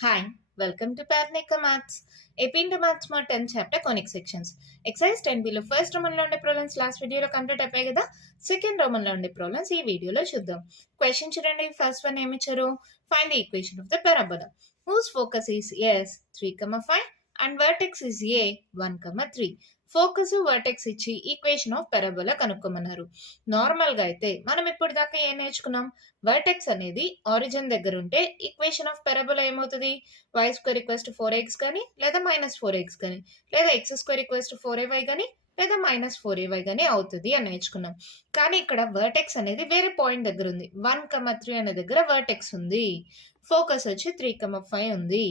Hi, welcome to Parnika Maths. AP into Maths more 10th chapter conic sections. Exercise 10 below first Roman లో ఉండే problems last వీడియోలో complete అయిపోయాయి కదా. Second Roman లో ఉండే problems ఈ వీడియోలో చూద్దాం. క్వశ్చన్ చూడండి. ఫస్ట్ వన్ ఏమి ఇచ్చారు? Find the equation of the parabola whose focus is S 3,5 and vertex is A 1,3. Focus vertex ఇచ్చి ఈక్వేషన్ ఆఫ్ పారాబోలా కనుక్కోమన్నారు. నార్మల్ గా అయితే మనం ఇప్పుడు దాకా ఏం నేర్చుకున్నాం? వర్టెక్స్ అనేది ఆరిజిన్ దగ్గర ఉంటే ఈక్వేషన్ ఆఫ్ పారాబోలా ఏమవుతుంది? y² = 4x కానీ లేదా -4x కానీ లేదా x² = 4ay కానీ లేదా -4ay కానీ అవుతుంది అని నేర్చుకున్నాం. కానీ ఇక్కడ వర్టెక్స్ అనేది వేరే పాయింట్ దగ్గర ఉంది. 1,3 అనే దగ్గర వర్టెక్స్ ఉంది. ఫోకస్ వచ్చి 3,5 ఉంది.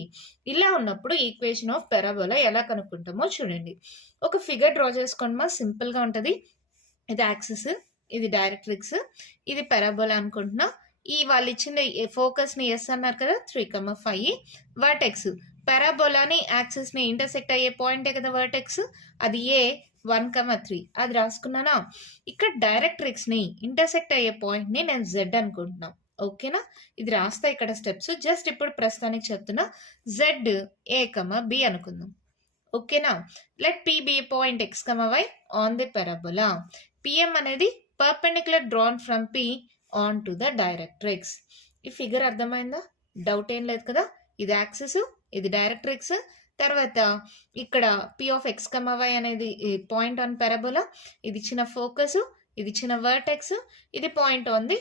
ఇలా ఉన్నప్పుడు ఈక్వేషన్ ఆఫ్ పారాబోలా ఎలా కనుక్కుంటామో చూడండి. ఒక ఫిగర్ డ్రా చేసుకోండి. సింపుల్ గా ఉంటది. ఇది యాక్సిస్, ఇది డైరెక్ట్రిక్స్, ఇది పారాబోలా అనుకుంటున్నా. ఈ వాళ్ళు ఇచ్చిన ఫోకస్ ని ఎస్ అన్నారు కదా, 3,5 వర్టెక్స్. పారాబోలాని యాక్సిస్ ని ఇంటర్సెక్ట్ అయ్యే పాయింటే కదా వర్టెక్స్, అది ఏ 1,3 అది రాసుకున్నానా. ఇక్కడ డైరెక్ట్రిక్స్ ని ఇంటర్సెక్ట్ అయ్యే పాయింట్ ని నేను జెడ్ అనుకుంటున్నా. ఓకేనా, ఇది రాస్తా ఇక్కడ స్టెప్స్. జస్ట్ ఇప్పుడు ప్రస్తుతానికి చెప్తున్నా. జెడ్ ఏ బి అనుకుందాం. ఓకేనా, let P be point x y on the parabola. PM అనేది perpendicular drawn from P on to the directrix. ఈ ఫిగర్ అర్థమైందా? డౌట్ ఏం లేదు కదా. ఇది యాక్సిస్, ఇది డైరెక్ట్రిక్స్. తర్వాత ఇక్కడ పి ఆఫ్ ఎక్స్ వై అనేది పాయింట్ ఆన్ పారాబోలా. ఇది ఇచ్చిన ఫోకస్, ఇది ఇచ్చిన వర్టెక్స్, ఇది పాయింట్ ఆన్ ది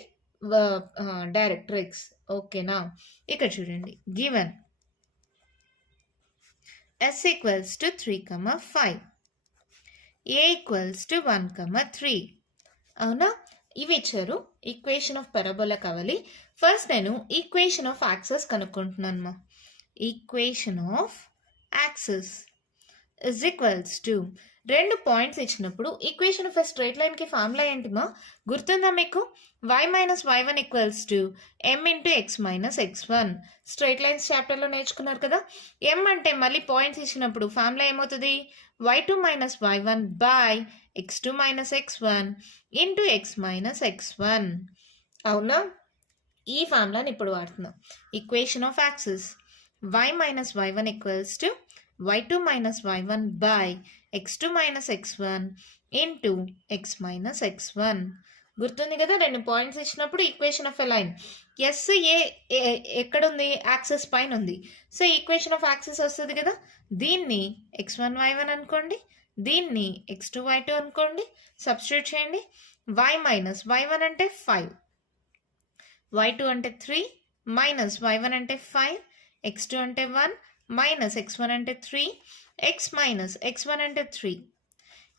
డైరెక్ట్రిక్స్. ఓకేనా, ఇక్కడ చూడండి. Given S = 3,5, A = 1,3. అవునా, ఇవి ఇచ్చారు. ఈక్వేషన్ ఆఫ్ పారాబోలా కావాలి. ఫస్ట్ నేను ఈక్వేషన్ ఆఫ్ యాక్సిస్ కనుక్కుంటున్నాను. Equation of axis is equals to, రెండు పాయింట్స్ ఇచ్చినప్పుడు equation of a straight line కి ఫార్ములా ఏంటిమా? గుర్తుందా మీకు? y - y1 = m × x - x1. Straight lines chapter లో నేర్చుకున్నారు కదా. m అంటే మళ్ళీ పాయింట్స్ ఇచ్చినప్పుడు ఫార్ములా ఏమవుతుంది? y2 - y1 / x2 - x1 × x - x1. అవునా, ఈ ఫార్ములాని ఇప్పుడు వాడుతున్నాం. Equation of axis y - y1 = y2 - y1 / x2 - x1 × x - x1. గుర్తుంది కదా. రెండు పాయింట్స్ ఇచ్చినప్పుడు equation of a line. S A ఎక్కడుంది? యాక్సిస్ పైన ఉంది. సో ఈక్వేషన్ ఆఫ్ యాక్సిస్ వస్తుంది కదా. దీన్ని x1 y1 అనుకోండి, దీన్ని x2 y2 అనుకోండి. సబ్స్టిట్యూట్ చేయండి. y - y1 అంటే 5, y2 అంటే 3, - y1 అంటే 5, x2 అంటే 1, -x1 అంటే 3, x - x1 అంటే 3.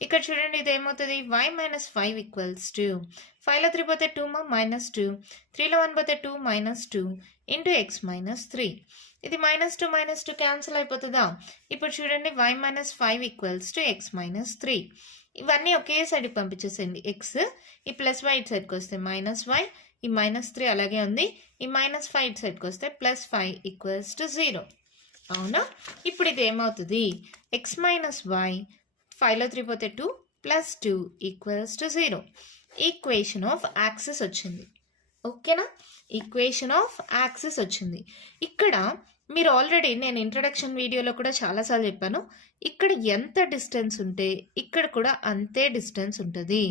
ఇక్కడ చూడండి, ఇది ఏమవుతుంది? y - 5 = 5లో 3 పోతే 2 -2, 3లో 1 పోతే 2 -2 × x - 3. ఇది -2 -2 క్యాన్సిల్ అయిపోతుందా? ఇప్పుడు చూడండి, y - 5 = x - 3. ఇవన్నీ ఒకే సైడ్కి పంపించేసేయండి. x ఈ +y ఇటు సైడ్కి వస్తే -y, ఈ -3 అలాగే ఉంది. ఈ -5 ఇటు సైడ్కి వస్తే +5 = 0. అవునా, ఇప్పుడు ఇది ఏమవుతుంది? x - y, 5లో 3 పోతే 2 + 2 = 0. ఈక్వేషన్ ఆఫ్ యాక్సిస్ వచ్చింది. ఓకేనా, ఈక్వేషన్ ఆఫ్ యాక్సిస్ వచ్చింది. ఇక్కడ మీరు ఆల్రెడీ నేను ఇంట్రడక్షన్ వీడియోలో కూడా చాలాసార్లు చెప్పాను. ఇక్కడ ఎంత డిస్టెన్స్ ఉంటే ఇక్కడ కూడా అంతే డిస్టెన్స్ ఉంటుంది.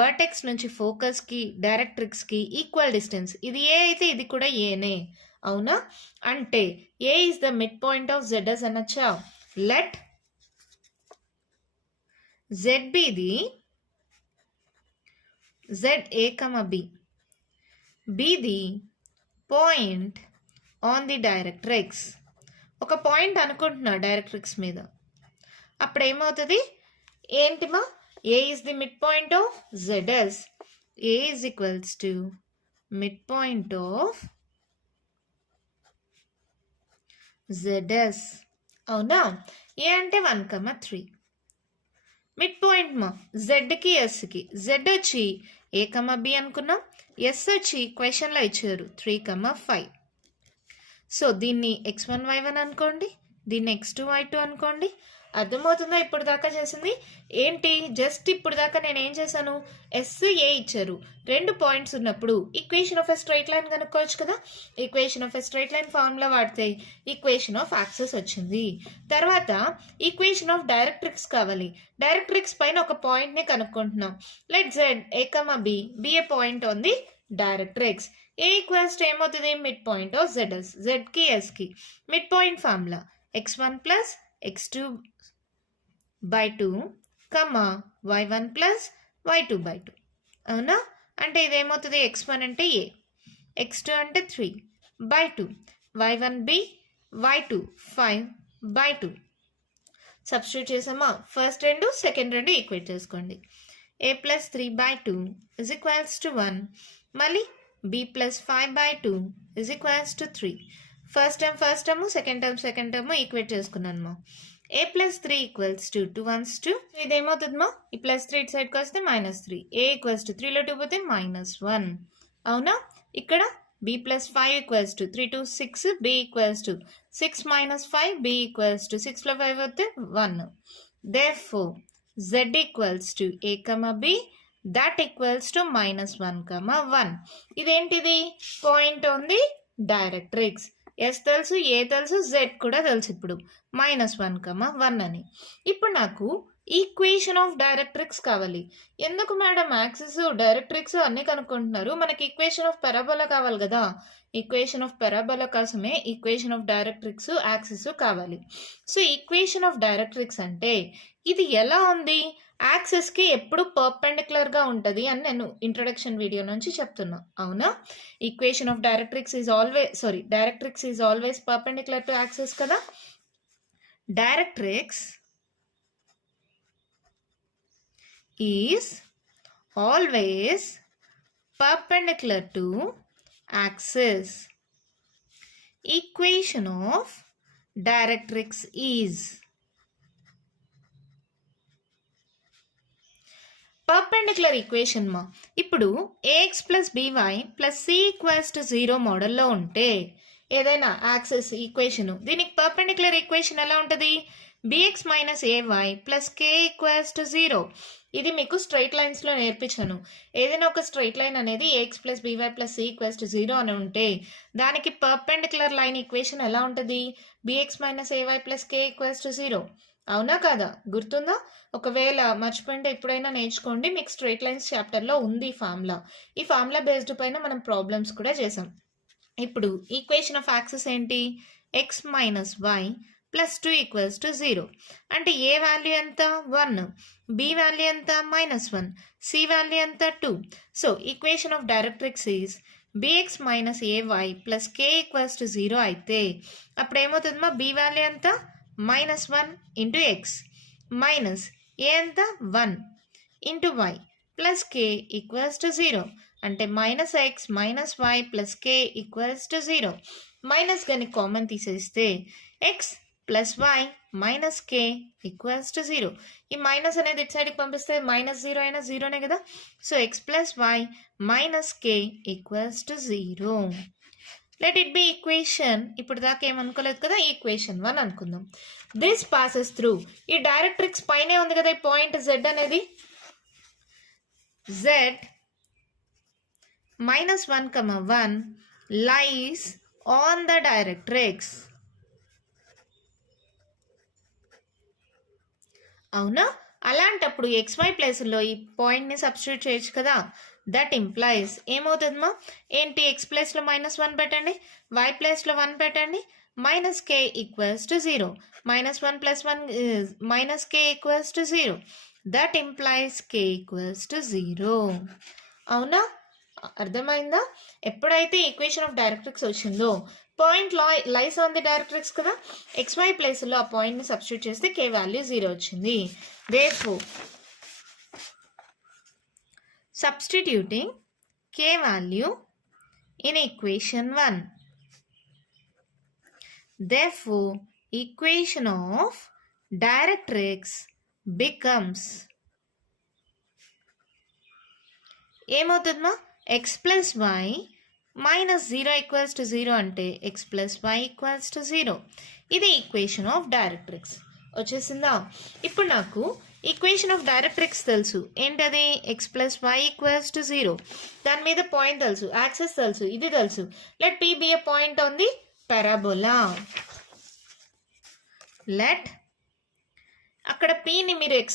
వర్టెక్స్ నుంచి ఫోకస్కి డైరెక్ట్రిక్స్కి ఈక్వల్ డిస్టెన్స్. ఇది ఏ అయితే ఇది కూడా ఏనే. అవునా, అంటే A is the mid point of ZS అనొచ్చా? Let Z be the ZA, B the point on the directrix. ఒక పాయింట్ అనుకుంటున్నా డైరెక్ట్రిక్స్ మీద. అప్పుడు ఏమవుతుంది? ఏంటిమా? A is the mid point of ZS. A is equals to mid point of ZS. అవునా, ఏ అంటే 1,3. Mid point మా జెడ్కి ఎస్కి. జెడ్ వచ్చి ఏ బి అనుకున్నాం, ఎస్ వచ్చి క్వశ్చన్లో ఇచ్చారు 3,5. సో దీన్ని x1 y1 అనుకోండి, దీన్ని x2 y2 అనుకోండి. అర్థమవుతుందా ఇప్పుడు దాకా చేసింది ఏంటి? జస్ట్ ఇప్పుడు దాకా నేను ఏం చేశాను, ఎస్ ఏ ఇచ్చారు, 2 పాయింట్స్ ఉన్నప్పుడు equation of a straight line కనుక్కోవచ్చు కదా. Equation of a straight line formula వాడితే ఈక్వేషన్ ఆఫ్ యాక్సెస్ వచ్చింది. తర్వాత ఈక్వేషన్ ఆఫ్ డైరెక్ట్రిక్స్ కావాలి. డైరెక్ట్రిక్స్ పైన ఒక పాయింట్ని కనుక్కుంటున్నాం. Let Z A comma B be a point on the directrix. A equals to ఏమవుతుంది, మిడ్ పాయింట్ ఆఫ్ జెడ్ఎస్, జెడ్కి ఎస్కి mid point formula x1 plus x2 by 2, y1 plus y2 by 2. అవునా? అంటే ఇదేమవుతుంది, x1 అంటే a, x2 అంటే 3 by 2, y1 b, y2 5 by 2. Substitute చేసామా? First 2 second 2 equate చేసుకోండి. a plus 3 by 2 is equals to 1. మళ్ళీ b plus 5 by 2 is equals to 3. First term second term equate చేసుకున్నాను. a plus 3 equals to 2 1s 2. ఇదేమవుతుందమ్మా, ఈ plus 3 ఇటు సైడ్కి వస్తే -3. a equals to 3లో 2 పోతే -1. అవునా? ఇక్కడ b plus 5 equals to 3 2 6, b equals to 6 minus 5, b equals to 6లో 5 పోతే 1. Therefore z equals to a, b that equals to -1, 1. ఇదేంటిది? Point on the directrix. S తెలుసు, ఏ తెలుసు, జెడ్ కూడా తెలుసు. ఇప్పుడు -1, 1 అని. ఇప్పుడు నాకు ఈక్వేషన్ ఆఫ్ డైరెక్ట్రిక్స్ కావాలి. ఎందుకు మేడం యాక్సిస్ డైరెక్ట్రిక్స్ అన్నీ కనుక్కుంటున్నారు? మనకి ఈక్వేషన్ ఆఫ్ పారాబోలా కావాలి కదా. ఈక్వేషన్ ఆఫ్ పారాబోలా కోసమే ఈక్వేషన్ ఆఫ్ డైరెక్ట్రిక్స్ యాక్సిస్ కావాలి. సో ఈక్వేషన్ ఆఫ్ డైరెక్ట్రిక్స్ అంటే ఇది ఎలా ఉంది, యాక్సిస్కి ఎప్పుడు పర్పెండిక్యులర్గా ఉంటుంది అని నేను ఇంట్రొడక్షన్ వీడియో నుంచి చెప్తున్నా. అవునా? Equation of directrix is always perpendicular to axis కదా. Directrix is always perpendicular to axis. Equation of directrix is perpendicular equation మా. ఇప్పుడు ax plus by plus c equals to 0 మోడల్లో ఉంటే ఏదైనా యాక్సిస్ ఈక్వేషన్, దీనికి పర్పెండిక్యులర్ ఈక్వేషన్ ఎలా ఉంటుంది? bx minus ay plus k equals to 0. ఇది మీకు స్ట్రైట్ లైన్స్లో నేర్పించాను. ఏదైనా ఒక స్ట్రైట్ లైన్ అనేది ax plus by plus c equals to 0 అని ఉంటే దానికి పర్పెండిక్యులర్ లైన్ ఈక్వేషన్ ఎలా ఉంటుంది? bx minus ay plus k equals to 0. అవునా కాదా? గుర్తుందా? ఒకవేళ మర్చిపోయింటే ఎప్పుడైనా నేర్చుకోండి. మీకు స్ట్రైట్ లైన్స్ చాప్టర్లో ఉంది ఈ ఫార్ములా. ఈ ఫార్ములా బేస్డ్ పైన మనం ప్రాబ్లమ్స్ కూడా చేసాం. ఇప్పుడు ఈక్వేషన్ ఆఫ్ యాక్సిస్ ఏంటి? x minus y plus 2 equals to 0. అంటే ఏ వాల్యూ ఎంత? 1, b వాల్యూ ఎంత? -1, c వాల్యూ ఎంత? 2. So equation of directrix is bx minus ay plus k equals to 0 అయితే అప్పుడు ఏమవుతుందమ్మా? b వాల్యూ ఎంత? -1 ఇంటూ ఎక్స్ మైనస్ ఏ ఎంత? 1 into Y plus K equals to 0. అంటే -x minus Y plus K equals to 0. Minus కానీ common తీసేస్తే X plus Y minus K equals to 0. ఈ minus అనేది ఇటు సైడ్కి పంపిస్తే -0 అయినా 0నే కదా. So X plus Y minus K equals to 0. Let it be equation. ఇప్పుడు దాకా ఏమనుకోలేదు కదా, ఈక్వేషన్ 1 అనుకుందాం. దిస్ పాసెస్ త్రూ, ఈ డైరెక్ట్రిక్స్ పైనే ఉంది కదా ఈ పాయింట్ z అనేది. z -1, 1 lies on the directrix. అవునా? అలాంటప్పుడు xy ప్లేస్లో ఈ పాయింట్ని సబ్స్టిట్యూట్ చేయొచ్చు కదా. దట్ ఇంప్లైస్ ఏమవుతుందమ్మా? ఏంటి? ఎక్స్ ప్లేస్లో -1 పెట్టండి, వై ప్లేస్లో 1 పెట్టండి, minus K equals to 0. -1 plus 1 minus K equals to 0. That implies k equals to 0. అవునా? అర్థమైందా? ఎప్పుడైతే ఈక్వేషన్ ఆఫ్ డైరెక్ట్రిక్స్ వచ్చిందో point lies on the directrix కదా, xy ప్లేస్లో ఆ పాయింట్ని సబ్స్టిట్యూట్ చేస్తే కే వాల్యూ 0 వచ్చింది. Therefore substituting k value in equation 1. Therefore, equation of directrix becomes ఏమవుతుందమ్మా? x plus Y minus 0 equals to 0 అంటే x plus Y equals to 0. ఇది ఈక్వేషన్ ఆఫ్ డైరెక్ట్రిక్స్. వచ్చేసిందా? ఇప్పుడు నాకు ఈక్వేషన్ ఆఫ్ డైరెక్ట్రిక్స్ తెలుసు. ఏంటది? x plus Y equals to 0. దాని మీద పాయింట్ తెలుసు, యాక్సెస్ తెలుసు, ఇది తెలుసు. లెట్ P be a point on the parabola. Let అక్కడ Pని మీరు x,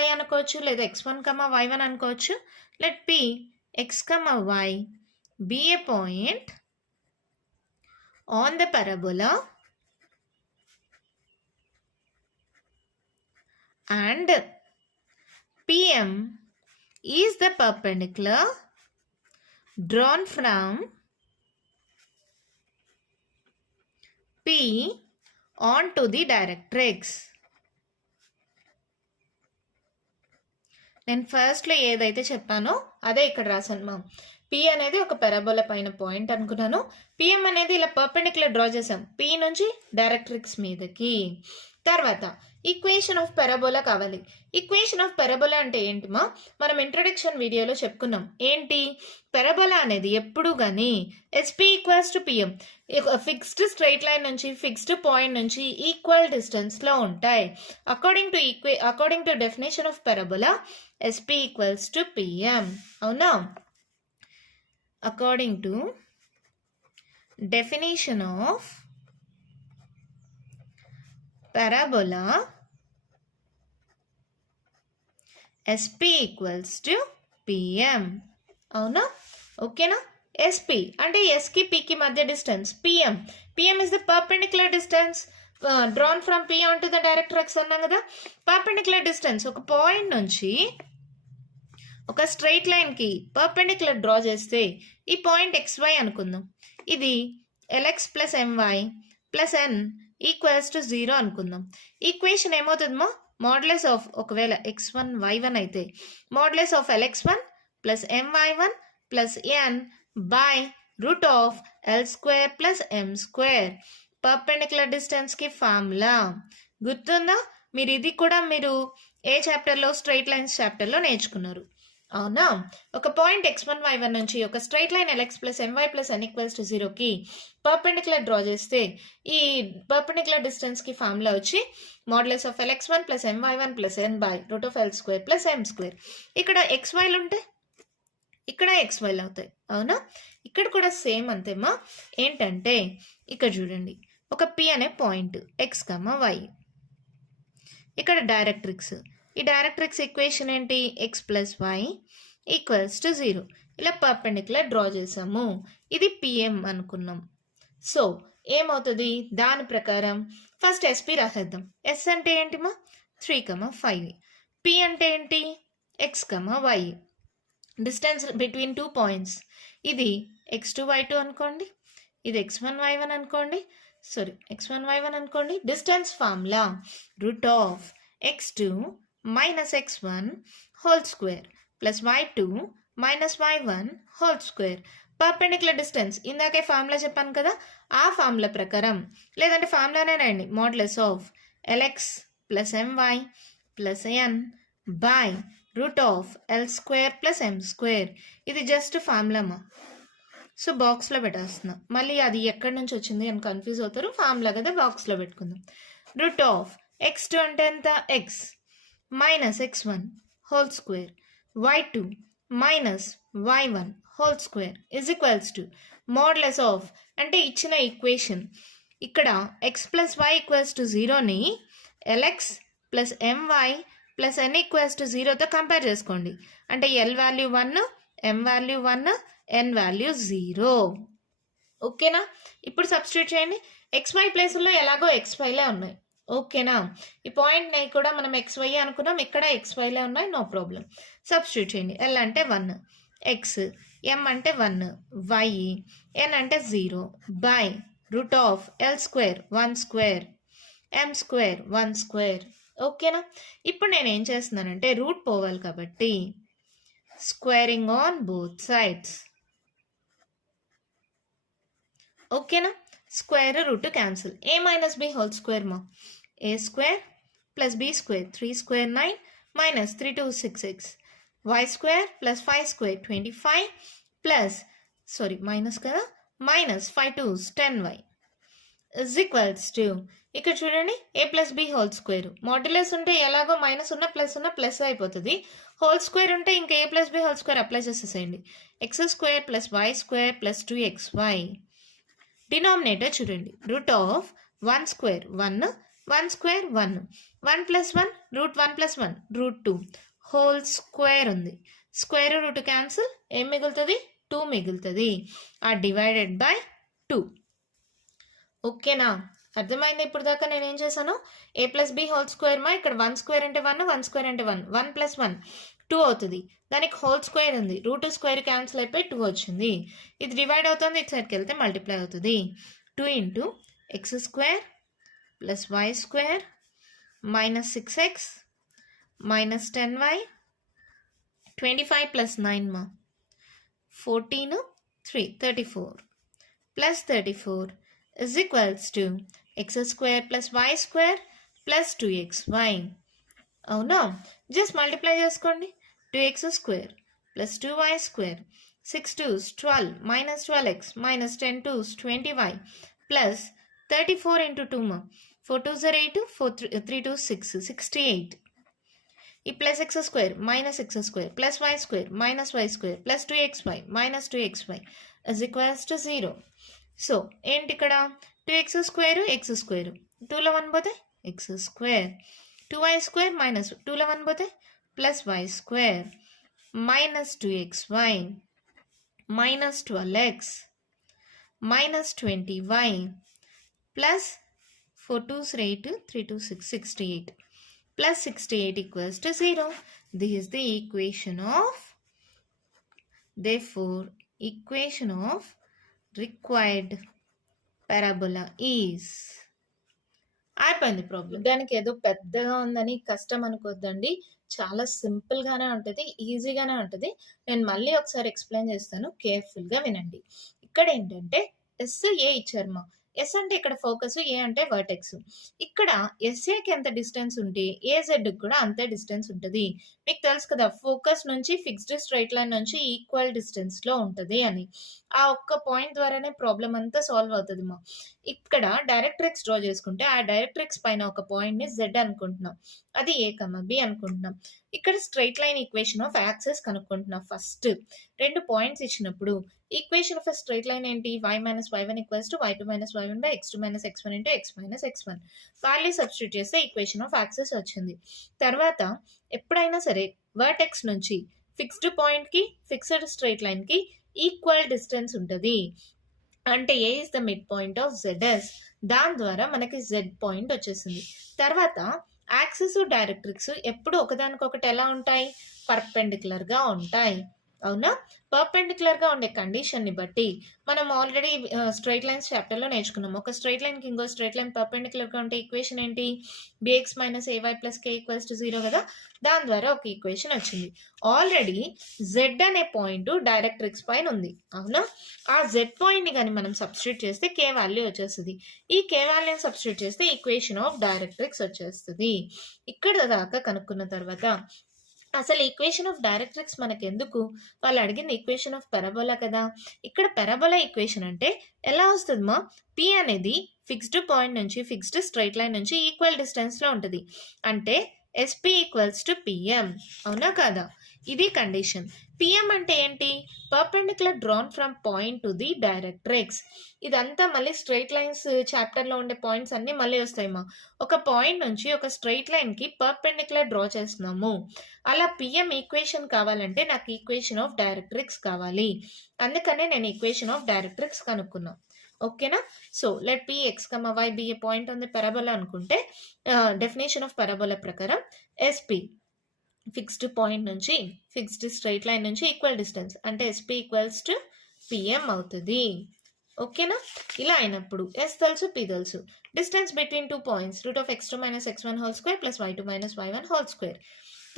y అనుకోవచ్చు, లేదా x1, y1 అనుకోవచ్చు. Let P x, y be a point on the parabola and PM is the perpendicular drawn from P onto the directrix. నేను ఫస్ట్లో ఏదైతే చెప్పానో అదే ఇక్కడ రాశాను మా. P అనేది ఒక పెరాబోలా పైన పాయింట్ అనుకున్నాను. PM అనేది ఇలా పర్పెండిక్యులర్ డ్రా చేసాం P నుంచి డైరెక్ట్రిక్స్ మీదకి. తర్వాత ఈక్వేషన్ ఆఫ్ పెరాబోలా కావాలి. ఈక్వేషన్ ఆఫ్ పెరాబోలా అంటే ఏంటి మా? మనం ఇంట్రడక్షన్ వీడియోలో చెప్పుకున్నాం. ఏంటి? పెరాబోలా అనేది ఎప్పుడు కానీ SP equals to PM, fixed straight line నుంచి ఫిక్స్డ్ పాయింట్ నుంచి ఈక్వల్ డిస్టెన్స్లో ఉంటాయి. According to definition of parabola SP equals to PM. అవునా? According to definition of parabola SP equals to PM. అవునా? ఓకేనా? SP అంటే S కి P కి మధ్య distance PM is the perpendicular distance drawn from P onto the directrix అన్నాం కదా. Perpendicular distance ఒక పాయింట్ నుంచి ఒక స్ట్రైట్ లైన్కి పర్పెండిక్యులర్ డ్రా చేస్తే ఈ పాయింట్ XY అనుకుందాం. ఇది LX plus MY plus N equals to 0 అనుకుందాం. ఈక్వేషన్ ఏమవుతుందమ్మా? మోడ్యులస్ ఆఫ్ ఒకవేళ x1 y1 అయితే modulus of LX1 plus MY1 plus N by root of L² plus M². Perpendicular డిస్టెన్స్కి formula గుర్తుందా? మీరు ఇది కూడా మీరు ఏ చాప్టర్లో? స్ట్రైట్ లైన్స్ చాప్టర్లో నేర్చుకున్నారు. అవునా? ఒక పాయింట్ x1 y1 నుంచి ఒక straight line LX plus MY plus N equals to 0కి పర్పెండిక్యులర్ డ్రా చేస్తే ఈ పర్పెండిక్యులర్ డిస్టెన్స్కి ఫార్ములా వచ్చి modulus of LX1 plus MY1 plus N by root of L² plus M². ఇక్కడ XYలు ఉంటే ఇక్కడ XYలు అవుతాయి. అవునా? ఇక్కడ కూడా సేమ్ అంతేమా. ఏంటంటే ఇక్కడ చూడండి, ఒక P అనే పాయింట్ x, y. ఇక్కడ డైరెక్ట్రిక్స్. ఈ డైరెక్ట్రిక్స్ ఈక్వేషన్ ఏంటి? x plus Y equals to 0. ఇలా పర్పెండిక్యులర్ డ్రా చేసాము. ఇది PM అనుకున్నాం. సో ఏమవుతుంది? దాని ప్రకారం ఫస్ట్ SP రాసేద్దాం. S అంటే ఏంటిమా? 3, 5. P అంటే ఏంటి? x, y. Distance between 2 points. ఇది x2 y2 అనుకోండి, ఇది x1 y1 అనుకోండి, x1 y1 అనుకోండి. Distance formula root of x2 minus x1 whole square plus y2 minus y1 whole square. Perpendicular distance ఇందాకే formula చెప్పాను కదా, ఆ ఫార్ములా ప్రకారం, లేదంటే ఫార్ములానే రండి, modulus of LX plus MY plus N by root of L² plus M². ఇది just ఫార్ములామా. So బాక్స్లో పెట్టేస్తున్నా. మళ్ళీ అది ఎక్కడి నుంచి వచ్చింది అని కన్ఫ్యూజ్ అవుతారు. ఫార్ములా కదా, బాక్స్లో పెట్టుకుందాం. రూట్ ఆఫ్ x2 అంటే ఎంత? x minus x1 whole square y2 minus y1 whole square is equals to modulus of అంటే ఇచ్చిన ఈక్వేషన్ ఇక్కడ x plus y equals to 0ని LX plus MY plus N equals to 0తో compare చేసుకోండి. అంటే L value 1, M value 1, N value 0. ఓకేనా? ఇప్పుడు substitute చేయండి. XY ప్లేసుల్లో ఎలాగో XYలే ఉన్నాయి. ఓకేనా? ఈ పాయింట్ని కూడా మనం XY అనుకున్నాం, ఇక్కడ XYలే ఉన్నాయి, నో ప్రాబ్లం. సబ్స్టిట్యూట్ చేయండి. L అంటే 1, X, M అంటే 1, Y, N అంటే 0 by root of L² 1 square M² 1 square. ఓకేనా? ఇప్పుడు నేను ఏం చేస్తున్నానంటే రూట్ పోవాలి కాబట్టి స్క్వేరింగ్ ఆన్ బోత్ సైడ్స్. ఓకేనా? Square root cancel. A minus B whole square మా A² plus B² 3² 9 minus 3 2 6x y² plus 5² 25 plus minus కదా, minus 5 2s 10y is equals to ఇక్కడ చూడండి A plus B whole square. Modulus ఉంటే ఎలాగో minus ఉన్న plus అయిపోతుంది. Whole square ఉంటే ఇంకా A plus B whole square apply చేసేసేయండి. X square plus why square plus 2xy. Denominator చూడండి root of 1 square 1 1 square 1 1 plus 1 root 1 plus 1 root 2 whole square ఉంది. Square root cancel ఏం మిగులుతుంది 2 మిగులుతుంది. ఆ డివైడెడ్ బై 2. ఓకేనా, అర్థమైంది ఇప్పుడు దాకా నేను ఏం చేశాను. ఏ ప్లస్ బి హోల్ స్క్వేర్ మా ఇక్కడ 1 స్క్వేర్ అంటే 1 1 స్క్వేర్ అంటే 1 1 ప్లస్ 1 2 అవుతుంది. దానికి హోల్ స్క్వేర్ ఉంది, రూట్ స్క్వేర్ క్యాన్సిల్ అయిపోయి 2 వచ్చింది. ఇది డివైడ్ అవుతుంది, ఇటు సైడ్కి వెళ్తే మల్టిప్లై అవుతుంది. 2 into X square plus why square minus 6x minus 10y 25 plus 9 మా 14 3 34 plus 34 is equals to x square plus y square plus 2xy. అవునా, జస్ట్ మల్టిప్లై చేసుకోండి. 2x square plus 2y square 6 2s 12 minus 12x minus 10 2s 20y plus 34 into 2 ma 4 2s are 8 4 3 2s 6 68. ఈ plus X square minus X square plus why square minus Y square plus 2xy minus 2xy is equals to 0. So ఏంటి ఇక్కడ 2x square X square 2లో 1 పోతే X square 2y square minus 2లో 1 పోతే plus why square minus 2xy minus 12x minus 20y plus 4 2s 8 3 2 6 68 plus 68 equals to 0. This is the equation of, therefore, equation of required parabola is. అయిపోయింది problem. దానికి ఏదో పెద్దగా ఉందని కష్టం అనుకోద్దండి, చాలా సింపుల్గానే ఉంటుంది, ఈజీగానే ఉంటుంది. నేను మళ్ళీ ఒకసారి ఎక్స్ప్లెయిన్ చేస్తాను, కేర్ఫుల్గా వినండి. ఇక్కడ ఏంటంటే ఎస్ ఏ ఇచ్చారు మా. ఎస్ అంటే ఇక్కడ ఫోకస్, ఏ అంటే వర్టెక్స్. ఇక్కడ ఎస్ఏకి ఎంత డిస్టెన్స్ ఉంటే ఏజెడ్కి కూడా అంతే డిస్టెన్స్ ఉంటుంది. మీకు తెలుసు కదా, ఫోకస్ నుంచి ఫిక్స్డ్ స్ట్రైట్ లైన్ నుంచి ఈక్వల్ డిస్టెన్స్లో ఉంటుంది అని. ఆ ఒక్క పాయింట్ ద్వారానే ప్రాబ్లం అంతా సాల్వ్ అవుతుంది మా. ఇక్కడ డైరెక్ట్రిక్స్ డ్రా చేసుకుంటే ఆ డైరెక్ట్రిక్స్ పైన ఒక పాయింట్ని జెడ్ అనుకుంటున్నాం, అది ఏ కమ బి అనుకుంటున్నాం. ఇక్కడ straight line equation of axis కనుక్కుంటున్నాం. ఫస్ట్ 2 పాయింట్స్ ఇచ్చినప్పుడు ఈక్వేషన్ ఆఫ్ స్ట్రైట్ లైన్ ఏంటి, y minus y1 equals to y2 minus y1 by x2 minus x1 into x minus x1. Value substitute చేస్తే equation of access వచ్చింది. తర్వాత ఎప్పుడైనా సరే vertex నుంచి fixed పాయింట్కి ఫిక్స్డ్ స్ట్రైట్ లైన్కి ఈక్వల్ డిస్టెన్స్ ఉంటుంది. అంటే A is the mid point of ZS. దాని ద్వారా మనకి Z పాయింట్ వచ్చేసింది. తర్వాత యాక్సిస్ డైరెక్ట్రిక్స్ ఎప్పుడు ఒకదానికొకటి ఎలా ఉంటాయి, పర్పెండిక్యులర్గా ఉంటాయి. అవునా, పర్పెండిక్యులర్గా ఉండే కండిషన్ని బట్టి మనం ఆల్రెడీ స్ట్రైట్ లైన్స్ చాప్టర్లో నేర్చుకున్నాం. ఒక స్ట్రైట్ లైన్కి ఇంకో స్ట్రైట్ లైన్ పర్పెండిక్యులర్గా ఉంటే ఈక్వేషన్ ఏంటి, bx minus ay plus k equals to 0 కదా. దాని ద్వారా ఒక ఈక్వేషన్ వచ్చింది. ఆల్రెడీ జెడ్ అనే పాయింట్ డైరెక్ట్రిక్స్ పైన ఉంది. అవునా, ఆ జెడ్ పాయింట్ని కానీ మనం సబ్స్టిట్యూట్ చేస్తే కే వాల్యూ వచ్చేస్తుంది. ఈ కే వాల్యూని సబ్స్టిట్యూట్ చేస్తే ఈక్వేషన్ ఆఫ్ డైరెక్ట్రిక్స్ వచ్చేస్తుంది. ఇక్కడ దాకా కనుక్కున్న తర్వాత అసలు ఈక్వేషన్ ఆఫ్ డైరెక్ట్రిక్స్ మనకు ఎందుకు, వాళ్ళు అడిగింది ఈక్వేషన్ ఆఫ్ పెరాబోలా కదా. ఇక్కడ పెరాబోలా ఈక్వేషన్ అంటే ఎలా వస్తుంది మా, పి అనేది ఫిక్స్డ్ పాయింట్ నుంచి ఫిక్స్డ్ స్ట్రైట్ లైన్ నుంచి ఈక్వల్ డిస్టెన్స్లో ఉంటుంది. అంటే ఎస్పి ఈక్వల్స్ టు పిఎం. అవునా కాదా, ఇది కండిషన్. పిఎం అంటే ఏంటి, perpendicular drawn from point to the directrix. ఇదంతా మళ్ళీ స్ట్రైట్ లైన్స్ చాప్టర్లో ఉండే పాయింట్స్ అన్నీ మళ్ళీ వస్తాయమ్మా. ఒక పాయింట్ నుంచి ఒక స్ట్రైట్ లైన్కి పర్పెండిక్యులర్ డ్రా చేస్తున్నాము. అలా పిఎం ఈక్వేషన్ కావాలంటే నాకు ఈక్వేషన్ ఆఫ్ డైరెక్ట్రిక్స్ కావాలి. అందుకనే నేను ఈక్వేషన్ ఆఫ్ డైరెక్ట్రిక్స్ కనుక్కున్నాను. ఓకేనా. So let P x comma y be a point on the parabola అనుకుంటే డెఫినేషన్ ఆఫ్ పారాబోలా ప్రకారం ఎస్పి ఫిక్స్డ్ పాయింట్ నుంచి ఫిక్స్డ్ స్ట్రైట్ లైన్ నుంచి ఈక్వల్ డిస్టెన్స్ అంటే ఎస్పి ఈక్వల్స్ టు పిఎం అవుతుంది. ఓకేనా. ఇలా అయినప్పుడు ఎస్ తెలుసు, పి తెలుసు. Distance between 2 points root of x2 minus x1 whole square plus y2 minus y1 whole square.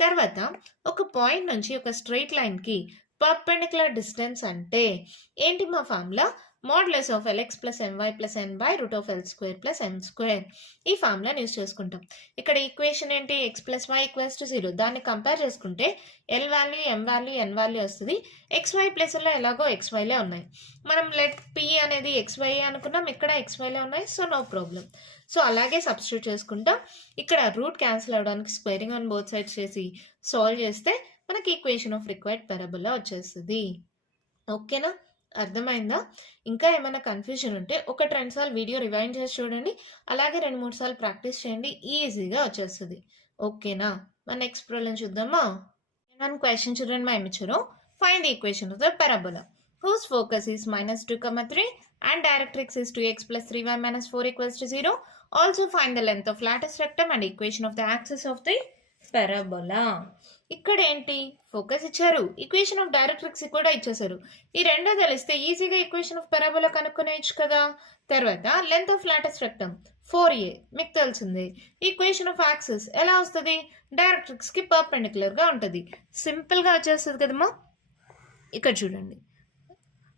తర్వాత ఒక పాయింట్ నుంచి ఒక స్ట్రైట్ లైన్కి పర్పెండిక్యులర్ డిస్టెన్స్ అంటే ఏంటి మా formula, modulus of L X plus MY plus N by root of L square plus M square. ఈ ఫార్ములాని యూస్ చేసుకుంటాం. ఇక్కడ ఈక్వేషన్ ఏంటి, X plus Y equals to 0. దాన్ని కంపేర్ చేసుకుంటే L value, M value, N value వస్తుంది. ఎక్స్వై ప్లేస్లో ఎలాగో ఎక్స్వైలే ఉన్నాయి. మనం లెట్ పి అనేది ఎక్స్వై అనుకున్నాం, ఇక్కడ ఎక్స్వైలే ఉన్నాయి. So no problem. సో అలాగే సబ్స్టిట్యూట్ చేసుకుంటాం. ఇక్కడ రూట్ క్యాన్సిల్ అవ్వడానికి స్క్వేరింగ్ ఆన్ బోత్ సైడ్స్ చేసి సాల్వ్ చేస్తే మనకి ఈక్వేషన్ ఆఫ్ రిక్వైర్డ్ పారాబోలా వచ్చేస్తుంది. ఓకేనా, అర్థమైందా? ఇంకా ఏమైనా కన్ఫ్యూజన్ ఉంటే ఒక 2 సార్లు వీడియో రివైండ్ చేసి చూడండి, అలాగే 2-3 సార్లు ప్రాక్టీస్ చేయండి, ఈజీగా వచ్చేస్తుంది. ఓకేనా, మన నెక్స్ట్ ప్రాబ్లం చూద్దామా? మన క్వశ్చన్ చూడండి, మా ఇచ్చారు. Find the equation of the parabola whose focus is -2, 3 and directrix is 2x plus 3y minus 4 equals to 0. Also find the length of lattice rectum and equation of the axis of the parabola. ఇక్కడ ఏంటి, focus ఇచ్చారు, equation of directrix కూడా ఇచ్చేసారు. ఈ రెండో తెలిస్తే ఈజీగా equation of parabola కనుక్కునేయచ్చు కదా. తర్వాత length of lattice rectum 4a మీకు తెలిసింది. ఈక్వేషన్ ఆఫ్ యాక్సిస్ ఎలా వస్తుంది, డైరెక్ట్రిక్స్కి పర్పెండిక్యులర్గా ఉంటుంది. సింపుల్గా వచ్చేస్తుంది కదమ్మా. ఇక్కడ చూడండి,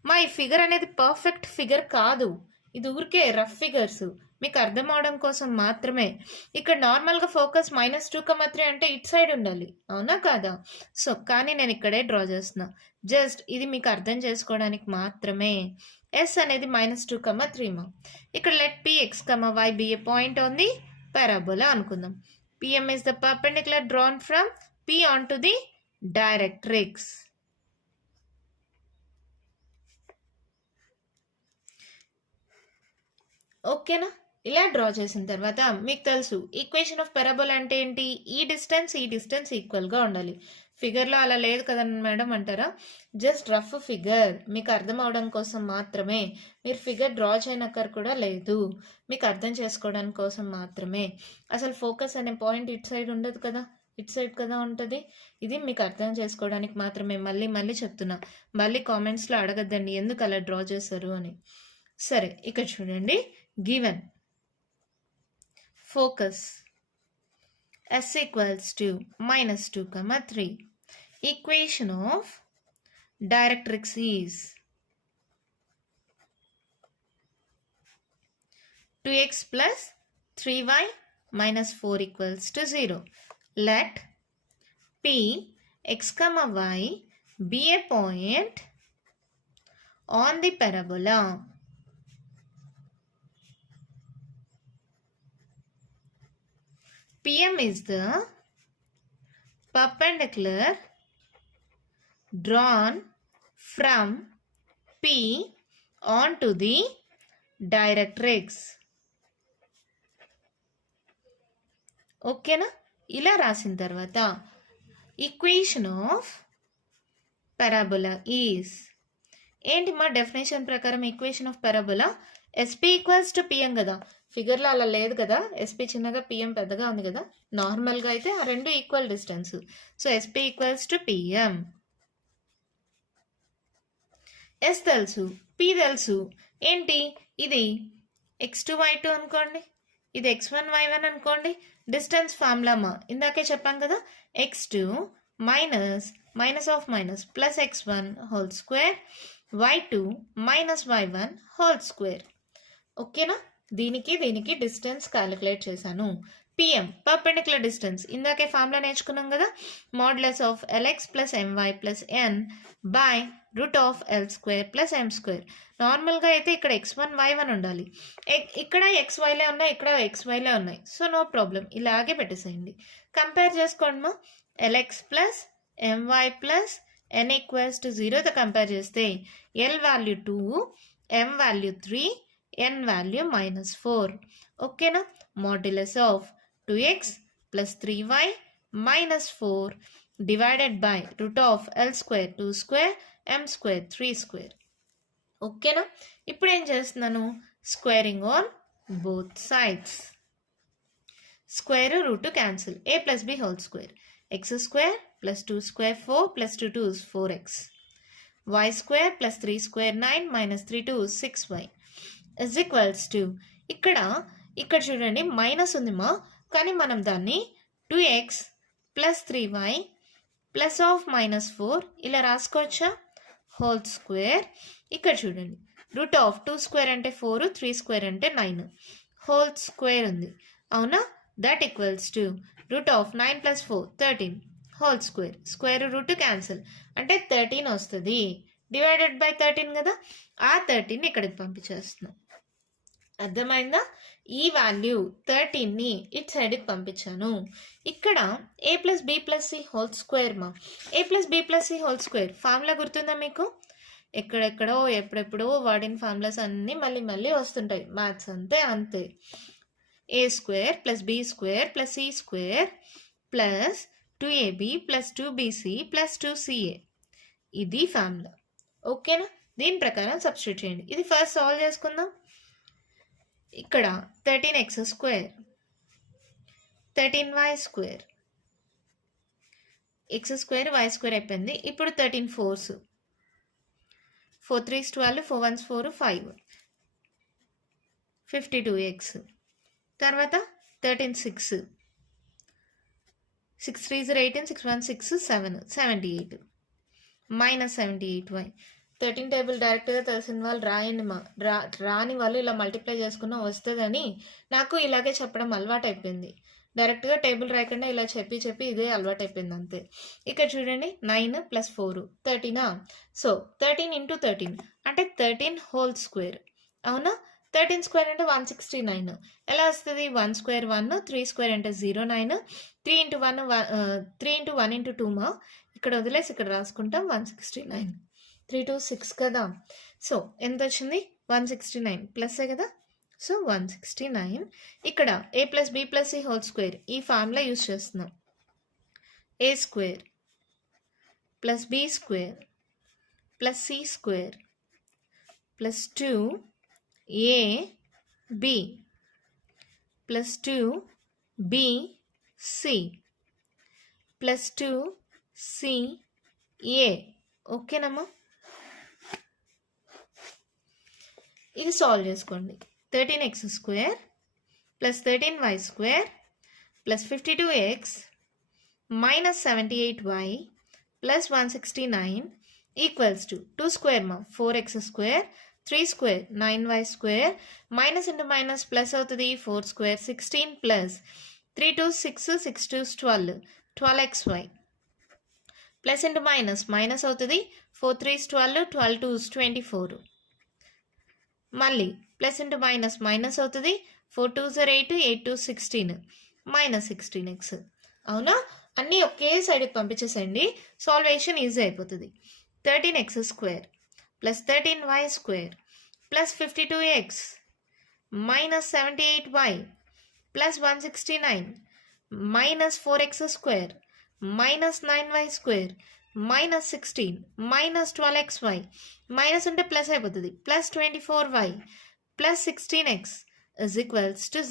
మా ఈ ఫిగర్ అనేది పర్ఫెక్ట్ ఫిగర్ కాదు, ఇది ఊరికే రఫ్ ఫిగర్స్, మీకు అర్థం అవడం కోసం మాత్రమే. ఇక్కడ నార్మల్గా ఫోకస్ -2, 3 అంటే ఇట్ సైడ్ ఉండాలి, అవునా కాదా? సో కానీ నేను ఇక్కడే డ్రా చేస్తున్నా, జస్ట్ ఇది మీకు అర్థం చేసుకోవడానికి మాత్రమే. ఎస్ అనేది -2, 3 మా. ఇక్కడ let P x y be a point on the parabola అనుకుందాం. PM is the perpendicular drawn from P on to the directrix. ఓకేనా, ఇలా డ్రా చేసిన తర్వాత మీకు తెలుసు ఈక్వేషన్ ఆఫ్ పారాబోలా అంటే ఏంటి, ఈ డిస్టెన్స్ ఈక్వల్గా ఉండాలి. ఫిగర్లో అలా లేదు కదండి మేడం అంటారా, జస్ట్ రఫ్ ఫిగర్ మీకు అర్థం అవడం కోసం మాత్రమే. మీరు ఫిగర్ డ్రా చేయనక్కర్ కూడా లేదు, మీకు అర్థం చేసుకోవడానికి కోసం మాత్రమే. అసలు ఫోకస్ అనే పాయింట్ ఇట్ సైడ్ ఉండదు కదా, ఇట్ సైడ్ కదా ఉంటుంది. ఇది మీకు అర్థం చేసుకోవడానికి మాత్రమే. మళ్ళీ చెప్తున్నా, మళ్ళీ కామెంట్స్లో అడగద్దండి ఎందుకు అలా డ్రా చేశారు అని. సరే, ఇక్కడ చూడండి, given focus s equals to -2, 3. Equation of directrix is 2x plus 3y minus 4 equals to 0. Let p x, y be a point on the parabola. PM is the perpendicular drawn from P onto the directrix. ఓకేనా, ఇలా రాసిన తర్వాత equation of parabola is ఏంటి మా definition ప్రకారం equation of parabola SP equals to PM కదా. ఫిగర్లో అలా లేదు కదా, ఎస్పీ చిన్నగా పిఎం పెద్దగా ఉంది కదా. నార్మల్గా అయితే ఆ రెండు equal distance. So S P equals to P M. S తెలుసు, పి తెలుసు. ఏంటి ఇది, x2 y2 అనుకోండి, ఇది x1 y1 అనుకోండి. డిస్టెన్స్ ఫార్ములామా ఇందాకే చెప్పాం కదా, x2 minus of minus plus x1 whole square y2 minus y1 whole square. ఓకేనా, దీనికి డిస్టెన్స్ క్యాలిక్యులేట్ చేశాను. పిఎం పర్పెండిక్యులర్ డిస్టెన్స్ ఇందాకే ఫార్ములా నేర్చుకున్నాం కదా, modulus of L X plus MY plus N by root of L square plus M square. నార్మల్గా అయితే ఇక్కడ x1 y1 ఉండాలి, ఇక్కడ xyలే ఉన్నాయి, ఇక్కడ xyలే ఉన్నాయి. సో నో ప్రాబ్లం, ఇలాగే పెట్టేసేయండి. కంపేర్ చేసుకోండి మా, LX plus MY plus N equals to 0తో కంపేర్ చేస్తే L value 2, M value 3, N value -4. ఓకేనా, modulus of 2x plus 3y minus 4 divided by root of L square 2 square M square 3 square. ఓకేనా, ఇప్పుడు ఏం చేస్తున్నాను, squaring on both sides. Square root cancel, a plus b whole square, x square plus 2 square 4 plus 2 2 4x, y square plus 3 square 9 minus 3 2 6y is equals to, ఇక్కడ చూడండి minus ఉంది మా, కానీ మనం దాన్ని 2x plus 3y plus of -4 ఇలా రాసుకోవచ్చా, whole square. ఇక్కడ చూడండి రూట్ ఆఫ్ 2 స్క్వేర్ అంటే 4, 3 స్క్వేర్ అంటే 9 హోల్ స్క్వేర్ ఉంది అవునా. That equals to root of 9 + 4 13 whole square. Square root cancel అంటే 13 వస్తుంది. డివైడెడ్ బై 13 కదా, ఆ 13ని ఇక్కడికి పంపించేస్తున్నాం. అర్థమైందా? ఈ వాల్యూ 13ని ఇటు సైడ్కి పంపించాను. ఇక్కడ a + b + c whole square మా a + b + c whole square formula గుర్తుందా మీకు? ఎక్కడెక్కడో ఎప్పుడెప్పుడో వాడిన ఫార్ములాస్ అన్నీ మళ్ళీ మళ్ళీ వస్తుంటాయి. మ్యాథ్స్ అంతే. a² + b² + c² + 2ab + 2bc + 2ca ఇది ఫార్ములా. ఓకేనా? దీని ప్రకారం సబ్స్టిట్యూట్ చేయండి. ఇది ఫస్ట్ సాల్వ్ చేసుకుందాం. ఇక్కడ 13x², 13y², x² y² అయిపోయింది. ఇప్పుడు 13 4s, 4 3s 12, 4 1s 4, 5 52x. తర్వాత 13 6, 6 3s 18, 6 1 6 7 78 -78y. 13 టేబుల్ డైరెక్ట్గా తెలిసిన వాళ్ళు రాయండి మా. రాని వాళ్ళు ఇలా మల్టిప్లై చేసుకున్నా వస్తుందని నాకు ఇలాగే చెప్పడం అలవాటు అయిపోయింది. డైరెక్ట్గా టేబుల్ రాయకుండా ఇలా చెప్పి ఇదే అలవాటు అయిపోయింది అంతే. ఇక్కడ చూడండి 9 + 4 13. సో 13 × 13 అంటే 13 హోల్ స్క్వేర్ అవునా. 13 స్క్వేర్ అంటే 169 ఎలా వస్తుంది? 1 స్క్వేర్ 1, 3 స్క్వేర్ అంటే 09, 3 × 1 3 × 1 × 2 మా. ఇక్కడ వదిలేసి ఇక్కడ రాసుకుంటాం 169. 3 2 6 కదా. సో ఎంత వచ్చింది? 169 ప్లస్సే కదా. సో 169. ఇక్కడ a + b + c whole square ఈ ఫార్ములా యూజ్ చేస్తున్నాం. a² + b² + c² + 2ab + 2bc + 2ca. ఓకేనమ్మా? ఇది సాల్వ్ చేసుకోండి. 13x² + 13y² + 52x - 78y + 169 = 2 square మా 4x², 3 square 9y² minus into minus plus అవుతుంది 4 square 16 plus 3 2 6 6 2 12 12xy plus into minus minus అవుతుంది 4 3 12 12 2 24 మళ్ళీ plus into minus minus అవుతుంది 4 2 8 8 2 16 -16x. అవునా? అన్నీ ఒకే సైడ్కి పంపించేసేయండి. సాల్వేషన్ ఈజీ అయిపోతుంది. 13x² + 13y² + 52x - 78y + 169 -4x² -9y² -16 -12xy minus అంటే ప్లస్ అయిపోతుంది +24y +16x =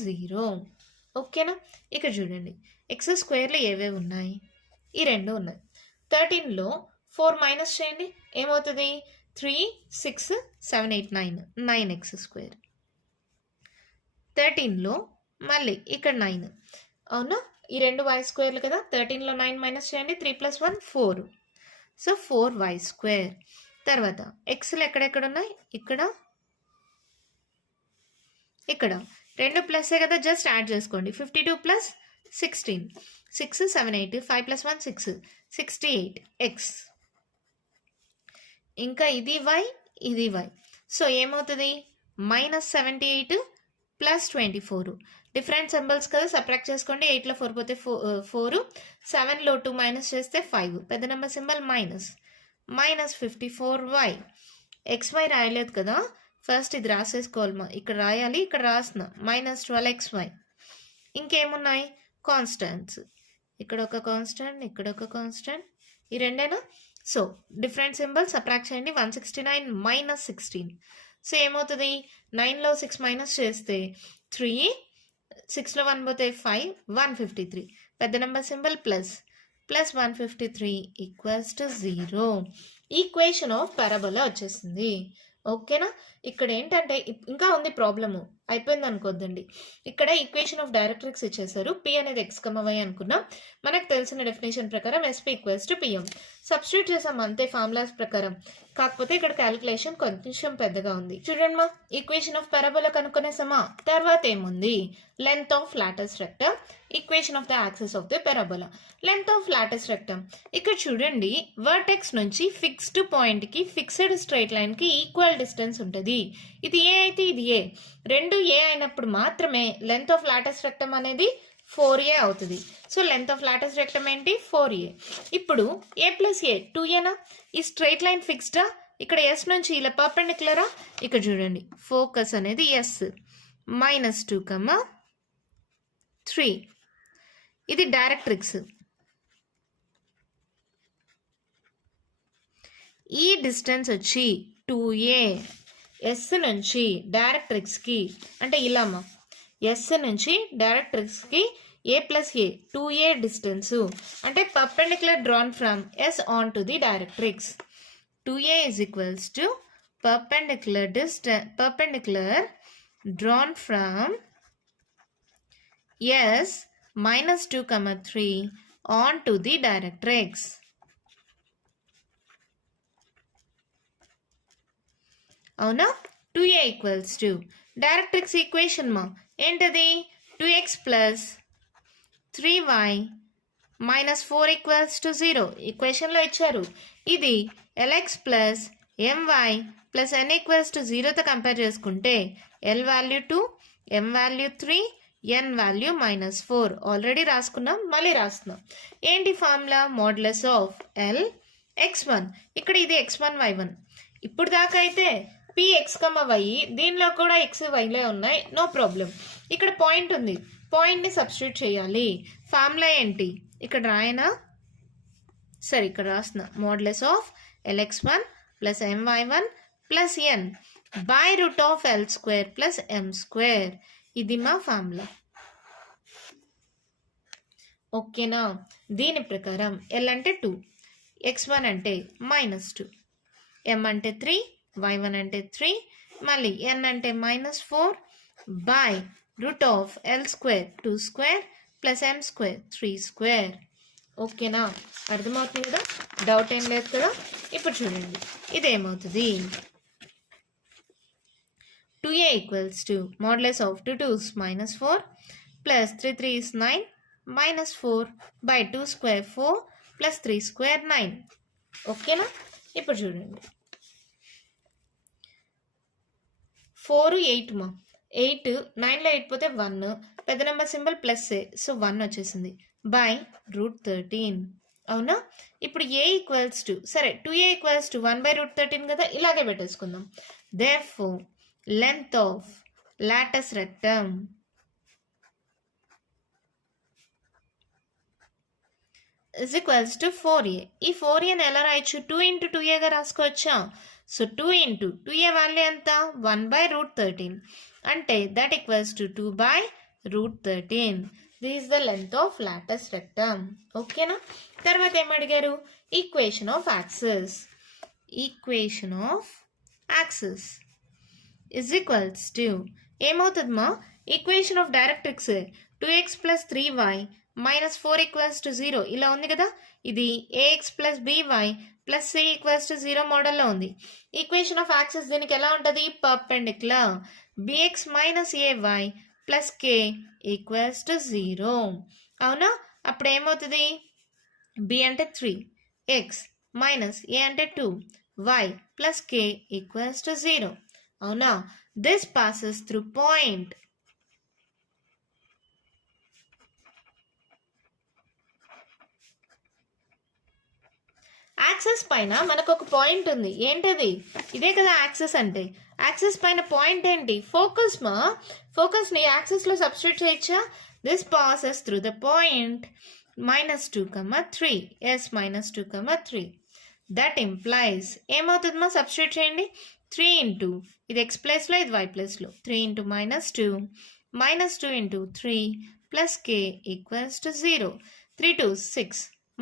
0. ఓకేనా? ఇక్కడ చూడండి x² ఏవేవి ఉన్నాయి? ఈ రెండు ఉన్నాయి. 13లో 4 మైనస్ చేయండి ఏమవుతుంది? 3 6 7 8 9 9x². 13లో మళ్ళీ ఇక్కడ 9 అవునా. ఈ రెండు y² కదా. 13లో 9 మైనస్ చేయండి 3 + 1 4. So 4y². తర్వాత ఎక్స్లు ఎక్కడెక్కడ ఉన్నాయి? ఇక్కడ ఇక్కడ రెండు ప్లస్సే కదా, జస్ట్ యాడ్ చేసుకోండి. 52 + 16 6 7 8 5 + 1 6 68x. ఇంకా ఇది y ఇది y. సో ఏమవుతుంది? -78 + 24 డిఫరెంట్ సింబల్స్ కదా, సబ్ట్రాక్ట్ చేసుకోండి. 8లో 4 పోతే 4 7లో 2 మైనస్ చేస్తే 5 పెద్ద నెంబర్ సింబల్ -54y. xy రాయలేదు కదా, ఫస్ట్ ఇది రాసేసుకోవాలి. ఇక్కడ రాయాలి, ఇక్కడ రాసిన -12xy. ఇంకేమున్నాయి? కాన్స్టెంట్స్. ఇక్కడ ఒక కాన్స్టెంట్, ఇక్కడ ఒక కాన్స్టెంట్, ఈ రెండేనా. సో డిఫరెంట్ సింబల్ సబ్ట్రాక్ట్ చేయండి. 169 - 16. సో ఏమవుతుంది? 9లో 6 మైనస్ చేస్తే 3 6లో 1 పోతే 5 153 పెద్ద number symbol plus 153 = 0. Equation of parabola వచ్చేసింది. ఓకేనా? ఇక్కడ ఏంటంటే ఇంకా ఉంది ప్రాబ్లము, అయిపోయింది అనుకోద్దండి. ఇక్కడ ఈక్వేషన్ ఆఫ్ డైరెక్ట్రిక్స్ ఇచ్చేసారు. P అనేది x, y అనుకున్నాం. మనకు తెలిసిన డెఫినేషన్ ప్రకారం SP = PM. సబ్స్టిట్యూట్ చేసాం అంతే ఫార్ములాస్ ప్రకారం. కాకపోతే ఇక్కడ క్యాలిక్యులేషన్ కొంచెం పెద్దగా ఉంది. చూడండి మా, ఈక్వేషన్ ఆఫ్ పారాబోలా కనుక్కునేసామా. తర్వాత ఏముంది, length of latus rectum, equation of the axis of the parabola. Length of latus rectum ఇక్కడ చూడండి, వర్టెక్స్ నుంచి ఫిక్స్డ్ పాయింట్ కి ఫిక్స్డ్ స్ట్రైట్ లైన్ కి ఈక్వల్ డిస్టెన్స్ ఉంటుంది. ఇది ఏ అయితే ఇది ఏ, రెండు ఏ అయినప్పుడు మాత్రమే లెంత్ ఆఫ్ లాటస్ రెక్టమ్ అనేది 4a అవుతుంది. So length of latus rectum ఏంటి, 4a. ఇప్పుడు a ప్లస్ ఏ 2aనా, ఈ స్ట్రైట్ లైన్ ఫిక్స్డా, ఇక్కడ ఎస్ నుంచి ఇలా పర్పెండిక్యులరా. ఇక్కడ చూడండి ఫోకస్ అనేది ఎస్, -2,3. ఇది డైరెక్ట్రిక్స్. ఈ డిస్టెన్స్ వచ్చి 2a. ఎస్ నుంచి డైరెక్ట్రిక్స్కి అంటే ఇలామా, ఎస్ నుంచి డైరెక్ట్రిక్స్కి A plus A 2a distance అంటే perpendicular drawn from S on to the directrix. 2a is equals to perpendicular drawn from S -2,3 on to the directrix. అవునా, 2a equals to directrix equation మా ఏంటది, 2x plus 3y minus 4 equals to 0 ఈక్వేషన్లో ఇచ్చారు. ఇది lx plus my plus n equals to 0తో compare చేసుకుంటే l value 2, m value 3, n value -4 already రాసుకున్నాం, మళ్ళీ రాస్తున్నాం. ఏంటి formula, modulus of l x1. ఇక్కడ ఇది x1 y1. ఇప్పుడు దాకా అయితే px, y, దీనిలో కూడా x yలే ఉన్నాయి, నో ప్రాబ్లం. ఇక్కడ పాయింట్ ఉంది, పాయింట్ని సబ్స్టిట్యూట్ చేయాలి. ఫార్ములా ఏంటి ఇక్కడ రాయనా, సరే ఇక్కడ రాసిన modulus of lx1 plus my1 plus n by root of l² plus m². ఇది మా ఫార్ములా. ఓకేనా, దీని ప్రకారం l అంటే 2, x1 అంటే -2, m అంటే 3, y1 అంటే 3, మళ్ళీ n అంటే -4 by root of l² 2² plus m² 3². ఓకేనా, అర్థమవుతుంది కదా, డౌట్ ఏం లేదు కదా. ఇప్పుడు చూడండి ఇదేమవుతుంది, 2a equals to modulus of 2 2s -4 plus 3 3s 9 -4 by 2² 4 plus 3² 9. ఓకేనా, ఇప్పుడు చూడండి 4 8 మా, 8 9లో 8 పోతే 1, పెద్ద నెంబర్ సింబల్ ప్లస్ ఏ, సో 1 వచ్చేసింది బై √13. అవునా, ఇప్పుడు a ఈక్వల్స్ టు, సరే 2a ఈక్వల్స్ టు 1/√13 కదా, ఇలాగే పెట్టేసుకుందాం. Therefore length of latus rectum is equals to 4a. ఈ 4aని ఎలా రాయొచ్చు, 2 into 2aగా రాసుకోవచ్చా. సో 2 into 2a వాల్యూ ఎంత, 1/√13 అంటే that equals to 2/√13. This is the length of latus rectum. ఓకేనా, తర్వాత ఏమడిగారు, equation of axis. Equation of axis is equals to ఏమవుతుందమ్మా, equation of directrix 2x plus 3y -4 equals to 0 ఇలా ఉంది కదా. ఇది ax plus by plus c equals to 0 మోడల్లో ఉంది. ఈక్వేషన్ ఆఫ్ యాక్సిస్ దీనికి ఎలా ఉంటుంది, perpendicular bx minus ay plus k equals to 0. అవునా, అప్పుడు ఏమవుతుంది, b అంటే 3, x మైనస్ a అంటే 2, y plus k equals to 0. అవునా, this passes through point access పైన మనకు ఒక పాయింట్ ఉంది, ఏంటది, ఇదే కదా యాక్సెస్ అంటే. యాక్సెస్ పైన పాయింట్ ఏంటి, ఫోకస్ మా, ఫోకస్ని యాక్సెస్లో సబ్స్టిట్యూట్ చేయొచ్చా. This passes through the point -2,3, S -2,3. That implies ఏమవుతుంది మా, సబ్స్టిట్యూట్ చేయండి. 3 into ఇది x ప్లేస్లో ఇది y ప్లేస్లో, 3 into -2 -2 into 3 plus k equals to 0. 3 2 6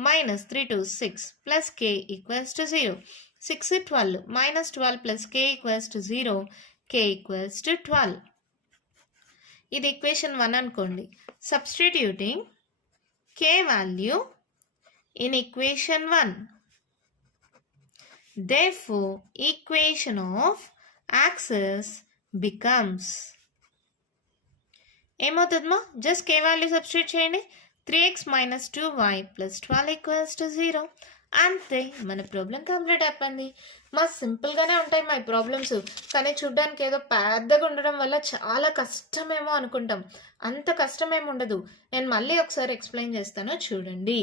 -3 2 6 plus k equals to 0. 6 12 -12 plus k equals to 0. k equals to 12. ఇది ఈక్వేషన్ 1 అనుకోండి. Substituting k value in equation 1 Therefore, equation of axis becomes ఏమవుతుందమ్మా just k value substitute చేయండి 3x - 2y + 12 = 0 అంతే మన problem complete అయిపోయింది మా సింపుల్గానే ఉంటాయి మా ప్రాబ్లమ్స్ కానీ చూడ్డానికి ఏదో పెద్దగా ఉండడం వల్ల చాలా కష్టమేమో అనుకుంటాం అంత కష్టమేమి ఉండదు నేను మళ్ళీ ఒకసారి ఎక్స్ప్లెయిన్ చేస్తాను చూడండి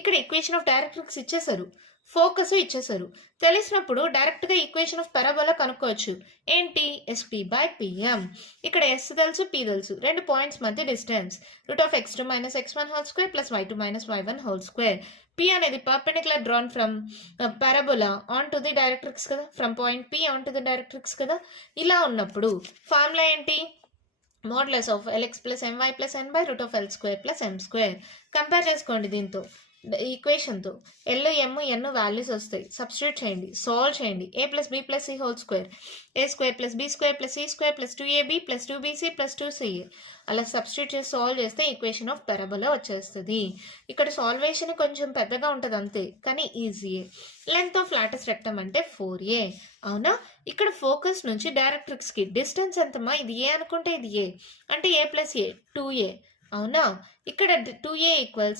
ఇక్కడ ఈక్వేషన్ ఆఫ్ డైరెక్ట్రిక్స్ ఇచ్చేసారు ఫోకస్ ఇచ్చేసారు తెలిసినప్పుడు డైరెక్ట్గా ఈక్వేషన్ ఆఫ్ పారాబోలా కనుక్కోవచ్చు ఏంటి SP/PM ఇక్కడ ఎస్ తెలుసు పి తెలుసు రెండు పాయింట్స్ మధ్య distance √(x2 - x1) whole square + y2 - y1 whole square P అనేది perpendicular drawn from parabola on to the directrix కదా from point P on to the directrix కదా ఇలా ఉన్నప్పుడు ఫార్ములా ఏంటి modulus of LX + MY + N / √L² + M². Compare చేసుకోండి దీంతో ఈక్వేషన్తో L M N values వస్తాయి సబ్స్టిట్యూట్ చేయండి సాల్వ్ చేయండి a + b + c whole square a² + b² + c² + 2ab + 2bc + 2ca అలా సబ్స్టిట్యూట్ చేసి సాల్వ్ చేస్తే ఈక్వేషన్ ఆఫ్ పారాబోలా వచ్చేస్తుంది ఇక్కడ సాల్వేషన్ కొంచెం పెద్దగా ఉంటుంది అంతే కానీ ఈజీయే లెంత్ ఆఫ్ లాటస్ రెక్టమ్ అంటే 4a అవునా ఇక్కడ ఫోకస్ నుంచి డైరెక్ట్రిక్స్కి డిస్టెన్స్ ఎంతమ్మా ఇది ఏ అనుకుంటే ఇది ఏ అంటే a + a 2a అవునా ఇక్కడ 2a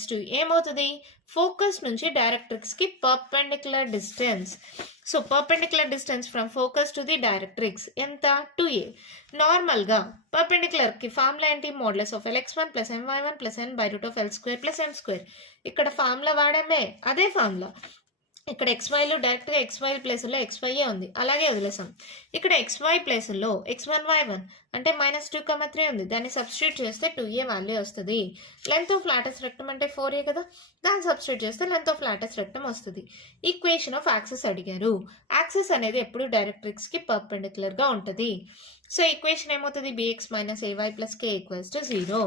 = ఏమవుతుంది ఫోకస్ నుంచి డైరెక్ట్రిక్స్కి perpendicular distance so perpendicular distance from focus to the directrix ఎంత 2a నార్మల్గా పర్పెండిక్యులర్కి ఫార్ములా ఏంటి modulus of LX1 + MY1 + N / √L² + M². ఇక్కడ ఫార్ములా వాడామే అదే ఫార్ములా ఇక్కడ XYలో డైరెక్ట్గా XY ప్లేస్లో XYయే ఉంది అలాగే వదిలేసాం ఇక్కడ XY ప్లేస్లో X1 Y1 అంటే -2, 3 ఉంది దాన్ని సబ్స్టిట్యూట్ చేస్తే 2a వాల్యూ వస్తుంది లెంత్ ఆఫ్ లాటస్ రెక్టమ్ అంటే 4a కదా దాన్ని సబ్స్టిట్యూట్ చేస్తే లెంత్ ఆఫ్ లాటస్ రెక్టమ్ వస్తుంది ఈక్వేషన్ ఆఫ్ యాక్సిస్ అడిగారు యాక్సిస్ అనేది ఎప్పుడు డైరెక్ట్రిక్స్కి పర్పెండిక్యులర్గా ఉంటుంది సో ఈక్వేషన్ ఏమవుతుంది bx - ay + k = 0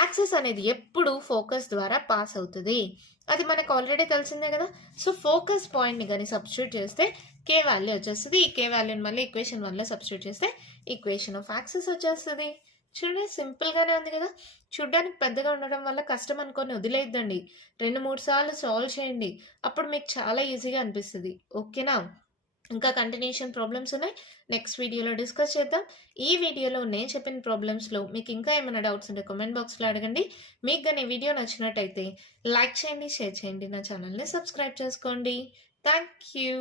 యాక్సిస్ అనేది ఎప్పుడు ఫోకస్ ద్వారా పాస్ అవుతుంది అది మనకు ఆల్రెడీ తెలిసిందే కదా సో ఫోకస్ పాయింట్ని కానీ సబ్స్టిట్యూట్ చేస్తే కే వాల్యూ వచ్చేస్తుంది ఈ కే వాల్యూని మళ్ళీ ఈక్వేషన్ 1లో సబ్స్టిట్యూట్ చేస్తే ఈక్వేషన్ ఆఫ్ యాక్సిస్ వచ్చేస్తుంది చూడండి సింపుల్గానే ఉంది కదా చూడ్డానికి పెద్దగా ఉండడం వల్ల కష్టం అనుకొని వదిలేద్దండి 2-3 సార్లు సాల్వ్ చేయండి అప్పుడు మీకు చాలా ఈజీగా అనిపిస్తుంది ఓకేనా ఇంకా కంటిన్యూషన్ ప్రాబ్లమ్స్ ఉన్నాయి నెక్స్ట్ వీడియోలో డిస్కస్ చేద్దాం ఈ వీడియోలో నేను చెప్పిన ప్రాబ్లమ్స్లో మీకు ఇంకా ఏమైనా డౌట్స్ ఉంటే కామెంట్ బాక్స్లో అడగండి మీకు కానీ వీడియో నచ్చినట్టయితే లైక్ చేయండి షేర్ చేయండి నా ఛానల్ని సబ్స్క్రైబ్ చేసుకోండి థ్యాంక్ యూ